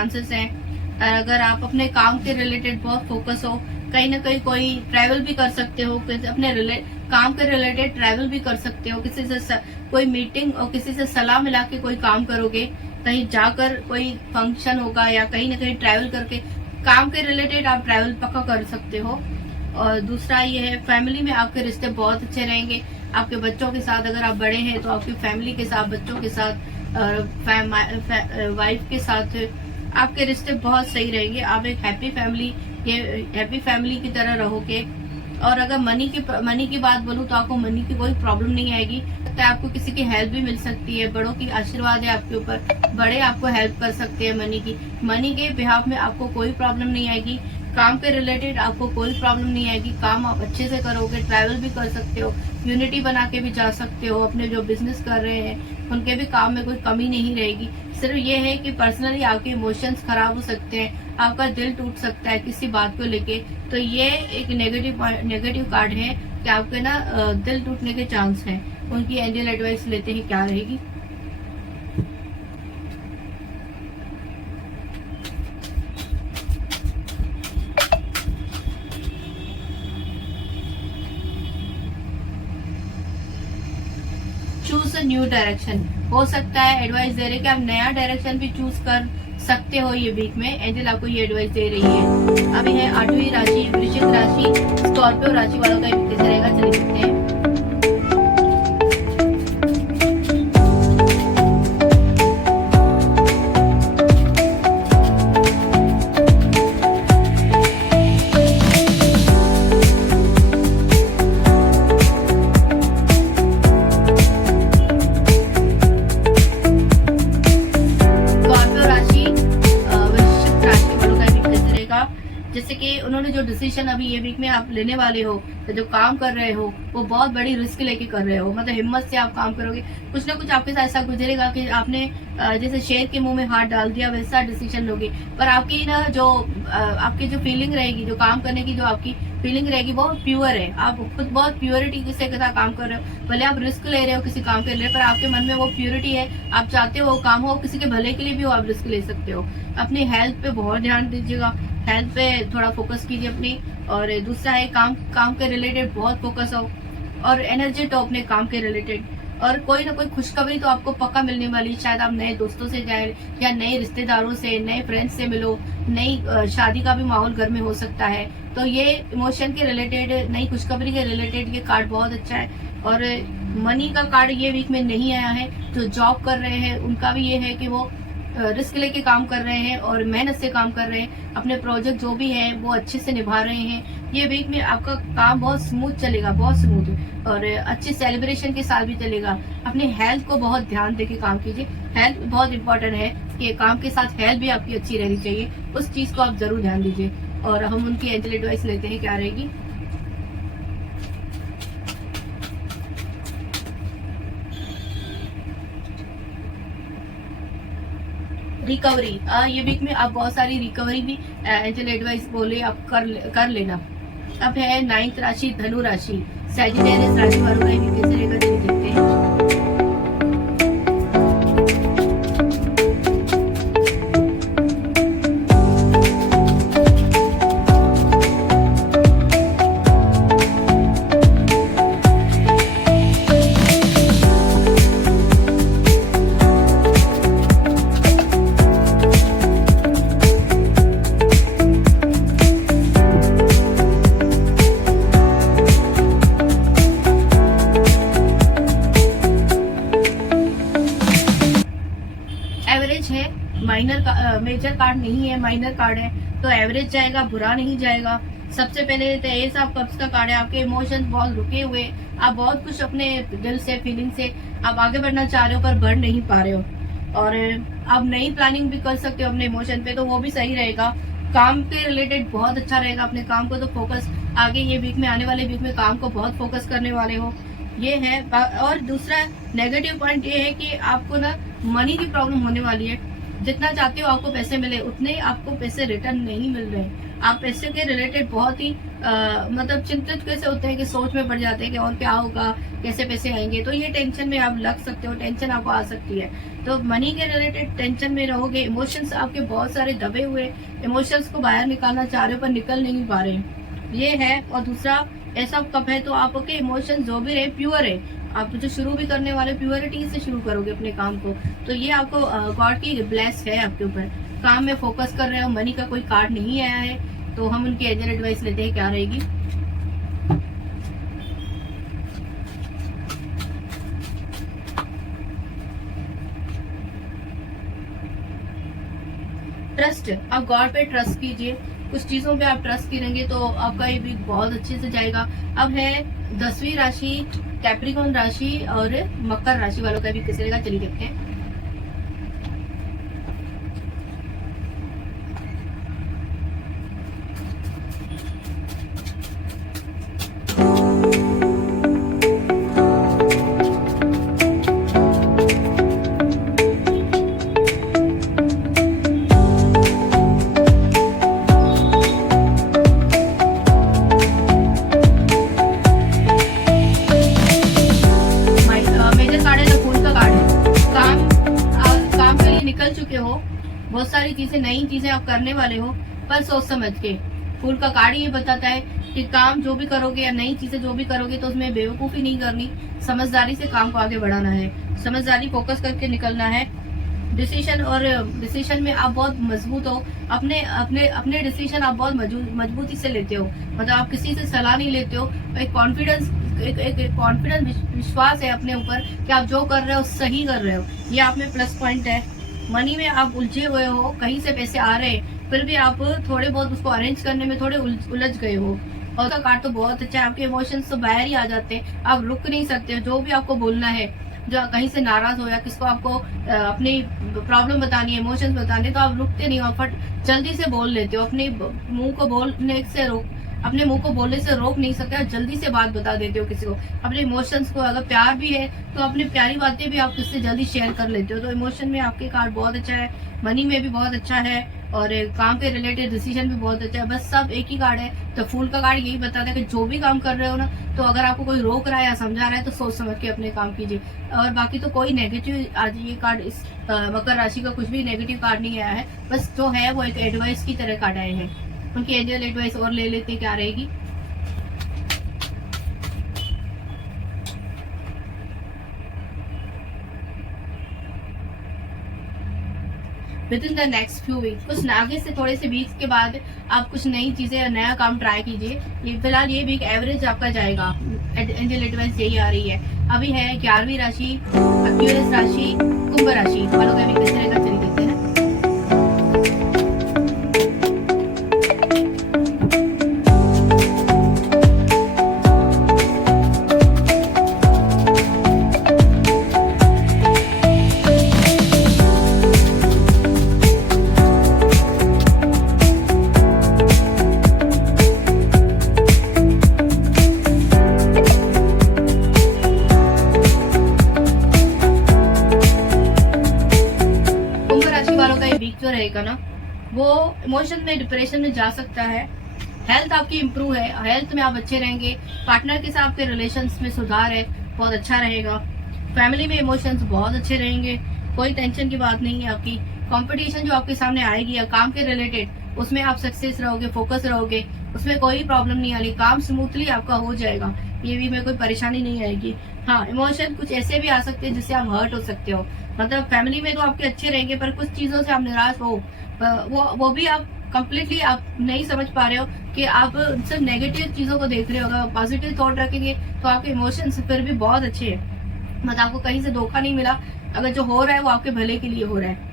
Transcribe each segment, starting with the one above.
Chances हैं। अगर आप अपने काम के रिलेटेड बहुत फोकस हो, कहीं ना कहीं कोई ट्रैवल भी कर सकते हो, अपने काम के रिलेटेड ट्रैवल भी कर सकते हो, किसी से कोई मीटिंग और किसी से सलाह मिला के कोई काम करोगे, कहीं जाकर कोई फंक्शन होगा या कहीं ना कहीं ट्रैवल करके काम के रिलेटेड आप ट्रैवल पक्का कर सकते हो। और दूसरा ये है, फैमिली में आपके रिश्ते बहुत अच्छे रहेंगे। आपके बच्चों के साथ, अगर आप बड़े हैं तो आपकी फैमिली के साथ, बच्चों के साथ, वाइफ के साथ आपके रिश्ते बहुत सही रहेंगे। आप एक हैप्पी फैमिली की तरह रहोगे। और अगर मनी की बात बोलूं तो आपको मनी की कोई प्रॉब्लम नहीं आएगी। तो आपको किसी की हेल्प भी मिल सकती है, बड़ों की आशीर्वाद है आपके ऊपर, बड़े आपको हेल्प कर सकते हैं मनी के बिहाफ में आपको कोई प्रॉब्लम नहीं आएगी। काम के रिलेटेड आपको कोई प्रॉब्लम नहीं आएगी, काम आप अच्छे से करोगे, ट्रैवल भी कर सकते हो, यूनिटी बना के भी जा सकते हो। अपने जो बिजनेस कर रहे हैं उनके भी काम में कोई कमी नहीं रहेगी। सिर्फ ये है कि पर्सनली आपके इमोशंस खराब हो सकते हैं, आपका दिल टूट सकता है किसी बात को लेके। तो ये एक नेगेटिव कार्ड है कि आपके ना दिल टूटने के चांस हैं। उनकी एंजल एडवाइस लेते हैं क्या रहेगी। Choose a new direction. हो सकता है एडवाइस दे रहे कि आप नया डायरेक्शन भी चूज कर सकते हो ये वीक में। एंजल आपको ये एडवाइस दे रही है। अभी है 8वीं राशि वृश्चिक राशि, स्कॉर्पियो राशि वालों का कैसे रहेगा, चलिए देखते हैं। जैसे कि उन्होंने जो डिसीजन अभी ये वीक में आप लेने वाले हो, तो जो काम कर रहे हो वो बहुत बड़ी रिस्क लेके कर रहे हो, मतलब हिम्मत से आप काम करोगे। कुछ ना कुछ आपके साथ ऐसा गुजरेगा कि आपने जैसे शेर के मुंह में हाथ डाल दिया वैसा डिसीजन लोगे। पर आपकी ना जो आपकी जो फीलिंग रहेगी, जो काम करने की जो आपकी फीलिंग रहेगी वो प्योर है। आप खुद बहुत प्योरिटी के साथ काम कर रहे हो। भले आप रिस्क ले रहे हो किसी काम के लिए, पर आपके मन में वो प्योरिटी है। आप चाहते हो काम हो, किसी के भले के लिए भी हो, आप रिस्क ले सकते हो। अपनी हेल्थ पे बहुत ध्यान दीजिएगा, हेल्थ पे थोड़ा फोकस कीजिए अपनी। और दूसरा है काम के रिलेटेड बहुत फोकस हो और एनर्जी तो अपने काम के रिलेटेड। और कोई ना कोई खुशखबरी तो आपको पक्का मिलने वाली। शायद आप नए दोस्तों से जाए या नए रिश्तेदारों से, नए फ्रेंड्स से मिलो, नई शादी का भी माहौल घर में हो सकता है। तो ये इमोशन के रिलेटेड, नई खुशखबरी के रिलेटेड ये कार्ड बहुत अच्छा है। और मनी का कार्ड ये वीक में नहीं आया है। जो जॉब कर रहे हैं उनका भी ये है कि वो रिस्क लेके काम कर रहे हैं और मेहनत से काम कर रहे हैं। अपने प्रोजेक्ट जो भी है वो अच्छे से निभा रहे हैं। ये वीक में आपका काम बहुत स्मूथ चलेगा, बहुत स्मूथ, और अच्छे सेलिब्रेशन के साथ भी चलेगा। अपने हेल्थ को बहुत ध्यान देके काम कीजिए। हेल्थ बहुत इंपॉर्टेंट है कि काम के साथ हेल्थ भी आपकी अच्छी रहनी चाहिए, उस चीज को आप जरूर ध्यान दीजिए। और हम उनकी एंजल एडवाइस लेते हैं क्या रहेगी। रिकवरी, ये वीक में आप बहुत सारी रिकवरी भी एंजल एडवाइस बोले आप कर लेना। अब है 9th राशि धनु राशि, सैजिटेरियस राशि वालों का भी कैसे रहेगा देखते हैं। एवरेज है, मेजर कार्ड नहीं है, माइनर कार्ड है, तो एवरेज जाएगा, बुरा नहीं जाएगा। सबसे पहले तो एस ऑफ कप्स का कार्ड है। आपके इमोशंस बहुत रुके हुए, आप बहुत कुछ अपने दिल से, फीलिंग से आप आगे बढ़ना चाह रहे हो पर बढ़ नहीं पा रहे हो। और आप नई प्लानिंग भी कर सकते हो अपने इमोशन पे, तो वो भी सही रहेगा। काम के रिलेटेड बहुत अच्छा रहेगा। अपने काम को तो फोकस आगे ये वीक में, आने वाले वीक में काम को बहुत फोकस करने वाले हो, ये है। और दूसरा नेगेटिव पॉइंट ये है कि आपको ना मनी की प्रॉब्लम होने वाली है। जितना चाहते हो आपको पैसे मिले, उतने आपको पैसे रिटर्न नहीं मिल रहे। आप पैसे के रिलेटेड बहुत ही मतलब चिंतित कैसे होते हैं कि सोच में पड़ जाते हैं कि और क्या होगा, कैसे पैसे आएंगे, तो ये टेंशन में आप लग सकते हो, टेंशन आपको आ सकती है। तो मनी के रिलेटेड टेंशन में रहोगे, इमोशंस आपके बहुत सारे दबे हुए इमोशंस को बाहर निकालना चाह रहे हो पर निकल नहीं पा रहे, ये है। और दूसरा ऐसा कब है तो आपके इमोशन जो भी रहे प्योर है, आप जो शुरू भी करने वाले प्योरिटी से शुरू करोगे अपने काम को, तो ये आपको गॉड की ब्लेस है आपके ऊपर। काम में फोकस कर रहे हो, मनी का कोई कार्ड नहीं आया है, तो हम उनकी एजेंट एडवाइस लेते हैं क्या रहेगी। ट्रस्ट, आप गॉड पे ट्रस्ट कीजिए, कुछ चीजों पे आप ट्रस्ट करेंगे तो आपका ये वीक बहुत अच्छे से जाएगा। अब है 10वीं राशि कैप्रिकॉर्न राशि और मकर राशि वालों का भी कैसे रहेगा, चलिए देखते हैं। निकल चुके हो, बहुत सारी चीजें नई चीजें आप करने वाले हो, पर सोच समझ के। फूल का कार्ड ये बताता है कि काम जो भी करोगे या नई चीजें जो भी करोगे तो उसमें बेवकूफी नहीं करनी, समझदारी से काम को आगे बढ़ाना है, समझदारी फोकस करके निकलना है। डिसीजन में आप बहुत मजबूत हो, अपने अपने अपने डिसीजन आप बहुत मजबूती से लेते हो, मतलब आप किसी से सलाह नहीं लेते हो। एक कॉन्फिडेंस एक कॉन्फिडेंस विश्वास है अपने ऊपर कि आप जो कर रहे हो सही कर रहे हो, ये आप में प्लस पॉइंट है। मनी में आप उलझे हुए हो, कहीं से पैसे आ रहे हैं फिर भी आप थोड़े बहुत उसको अरेंज करने में थोड़े उलझ गए हो। और उसका कार्ड तो बहुत अच्छा है, आपके इमोशंस तो बाहर ही आ जाते हैं, आप रुक नहीं सकते। जो भी आपको बोलना है, जो कहीं से नाराज हो या किसको आपको अपनी प्रॉब्लम बतानी है, इमोशंस बताने, तो आप रुकते नहीं हो, फट जल्दी से बोल लेते हो। अपने मुंह को बोलने से अपने मुंह को बोलने से रोक नहीं सकते, जल्दी से बात बता देते हो किसी को। अपने इमोशंस को, अगर प्यार भी है तो अपनी प्यारी बातें भी आप किससे जल्दी शेयर कर लेते हो। तो इमोशन में आपके कार्ड बहुत अच्छा है, मनी में भी बहुत अच्छा है, और काम के रिलेटेड डिसीजन भी बहुत अच्छा है। बस सब एक ही कार्ड है। तो फूल का कार्ड यही बताता है कि जो भी काम कर रहे हो ना, तो अगर आपको कोई रोक रहा है या समझा रहा है तो सोच समझ के अपने काम कीजिए। और बाकी तो कोई नेगेटिव आज ये कार्ड इस मकर राशि का कुछ भी नेगेटिव कार्ड नहीं आया है, बस जो है वो एक एडवाइस की तरह कार्ड आए हैं। उनकी एंजल एडवाइस और ले लेते क्या रहेगी। With in the next few weeks, कुछ आगे से थोड़े से वीक्स के बाद आप कुछ नई चीजें या नया काम ट्राई कीजिए। ये फिलहाल ये वीक एवरेज आपका जाएगा, एंजल एडवाइस यही आ रही है। अभी है 11वीं राशि एक्वेरियस राशि कुंभ राशि वालों का भी कैसे रहेगा, चलिए देखते हैं। जो रहेगा ना, वो इमोशन में डिप्रेशन में जा सकता है। हेल्थ आपकी इंप्रूव है, हेल्थ में आप अच्छे रहेंगे। पार्टनर के साथ आपके रिलेशंस में सुधार है, बहुत अच्छा रहेगा। फैमिली में इमोशंस बहुत अच्छे रहेंगे, कोई टेंशन की बात नहीं है आपकी। कंपटीशन जो आपके सामने आएगी या काम के रिलेटेड, उसमें आप सक्सेस रहोगे, फोकस रहोगे, उसमें कोई प्रॉब्लम नहीं आएगी, काम स्मूथली आपका हो जाएगा। ये भी में कोई परेशानी नहीं आएगी। हाँ, इमोशन कुछ ऐसे भी आ सकते हैं जिससे आप हर्ट हो सकते हो, मतलब फैमिली में तो आपके अच्छे रहेंगे पर कुछ चीजों से आप निराश हो, वो भी आप कंप्लीटली आप नहीं समझ पा रहे हो कि आप सिर्फ नेगेटिव चीजों को देख रहे हो। अगर पॉजिटिव थॉट रखेंगे तो आपके इमोशंस फिर भी बहुत अच्छे हैं, मतलब आपको कहीं से धोखा नहीं मिला। अगर जो हो रहा है वो आपके भले के लिए हो रहा है।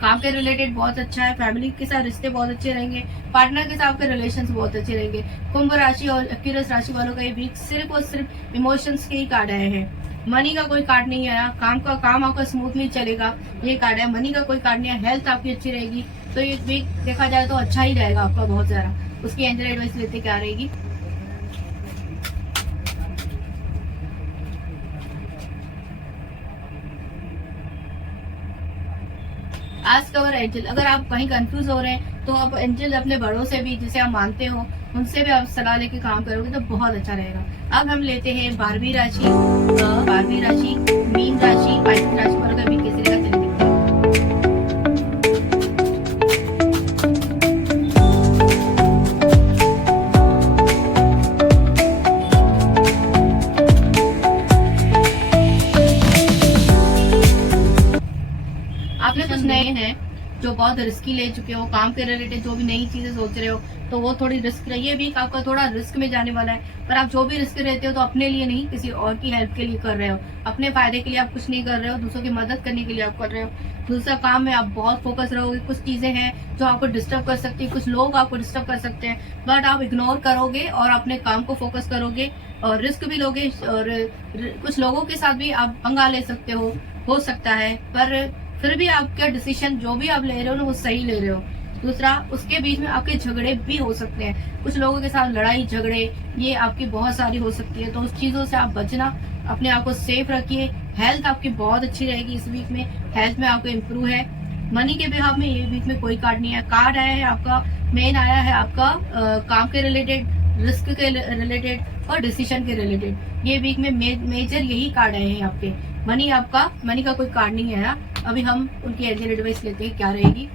काम के रिलेटेड बहुत अच्छा है, फैमिली के साथ रिश्ते बहुत अच्छे रहेंगे, पार्टनर के साथ आपके रिलेशंस बहुत अच्छे रहेंगे। कुंभ राशि और एक्वेरियस राशि वालों का ये वीक सिर्फ और सिर्फ इमोशंस के ही कार्ड आए हैं, मनी का कोई कार्ड नहीं आया। काम आपका स्मूथली चलेगा, ये कार्ड है। मनी का कोई कार्ड नहीं है। हेल्थ आपकी अच्छी रहेगी, तो ये वीक देखा जाए तो अच्छा ही रहेगा आपका बहुत ज्यादा। उसकी एंजल एडवाइस लेते क्या रहेगी। आज कवर एंजल, अगर आप कहीं कंफ्यूज हो रहे हैं तो आप एंजल अपने बड़ों से भी, जिसे आप मानते हो, उनसे भी आप सलाह लेके काम करोगे तो बहुत अच्छा रहेगा। अब हम लेते हैं 12वीं राशि, मीन राशि, पाइथन राशि वालों का वीक कैसे रहेगा, चलिए देखते हैं। आप में कुछ नए हैं जो बहुत रिस्की ले चुके हो, काम के रिलेटेड जो भी नई चीजें सोच रहे हो, तो वो थोड़ी रिस्क रही है। वीक आपका थोड़ा रिस्क में जाने वाला है, पर आप जो भी रिस्क रहते हो तो अपने लिए नहीं, किसी और की हेल्प के लिए कर रहे हो। अपने फायदे के लिए आप कुछ नहीं कर रहे हो, दूसरों की मदद करने के लिए आप कर रहे हो। दूसरा काम में आप बहुत फोकस रहोगे। कुछ चीजें हैं जो आपको डिस्टर्ब कर सकती है, कुछ लोग आपको डिस्टर्ब कर सकते हैं, बट आप इग्नोर करोगे और अपने काम को फोकस करोगे और रिस्क भी लोगे। और कुछ लोगों के साथ भी आप पंगा ले सकते हो सकता है, पर फिर भी आपका डिसीजन जो भी आप ले रहे हो ना, वो सही ले रहे हो। दूसरा, उसके बीच में आपके झगड़े भी हो सकते हैं, कुछ लोगों के साथ लड़ाई झगड़े ये आपकी बहुत सारी हो सकती है, तो उस चीजों से आप बचना, अपने आप को सेफ रखिए। हेल्थ आपकी बहुत अच्छी रहेगी इस वीक में, हेल्थ में आपको इम्प्रूव है। मनी के बिहाफ में ये वीक में कोई कार्ड नहीं है। कार्ड आया है आपका, मेन आया है आपका काम के रिलेटेड, रिस्क के रिलेटेड और डिसीजन के रिलेटेड। ये वीक में मेजर यही कार्ड आए हैं आपके। मनी का कोई कार्ड नहीं आया। अभी हम उनकी एंजल एडवाइस लेते हैं क्या रहेगी।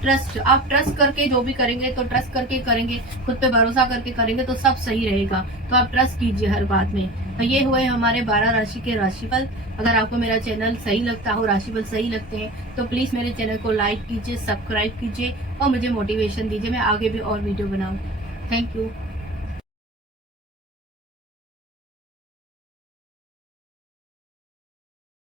ट्रस्ट, आप ट्रस्ट करके जो भी करेंगे तो ट्रस्ट करके करेंगे, खुद पे भरोसा करके करेंगे तो सब सही रहेगा। तो आप ट्रस्ट कीजिए हर बात में। तो ये हुए हमारे 12 राशि के राशिफल। अगर आपको मेरा चैनल सही लगता हो, राशिफल सही लगते हैं, तो प्लीज मेरे चैनल को लाइक कीजिए, सब्सक्राइब कीजिए और मुझे मोटिवेशन दीजिए, मैं आगे भी और वीडियो बनाऊं। Thank you.